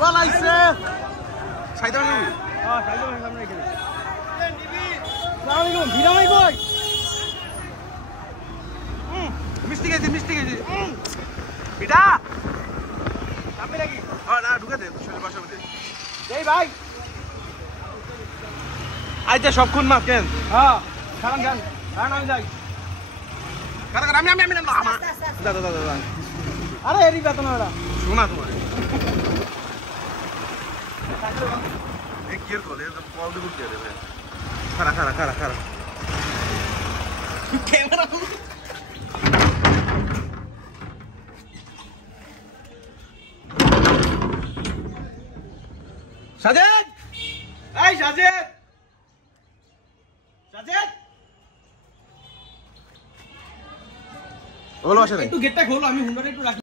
বলাইছে সাইদা না হ্যাঁ সাইদা ভাই সামনে এখানে আসসালামু আলাইকুম ভিড়া ভাই কই মিষ্টি গেছে এটা সামনে লাগি হ্যাঁ না ঢুকে দে শরীর বাসা দে এই ভাই আইতে সবক্ষণ মাছ কেন হ্যাঁ খারান যান খারান আমি যাই কারা আমি দাদা আরে এরি বেতন ওরা শোনা তোমার এই কি এর কলে কল দিব কি রে ভাই খারা ক্যামেরা সাজেদ এই সাজেদ হলো আসে একটু গেটটা খোলো আমি হুন্ডারে একটু রাখি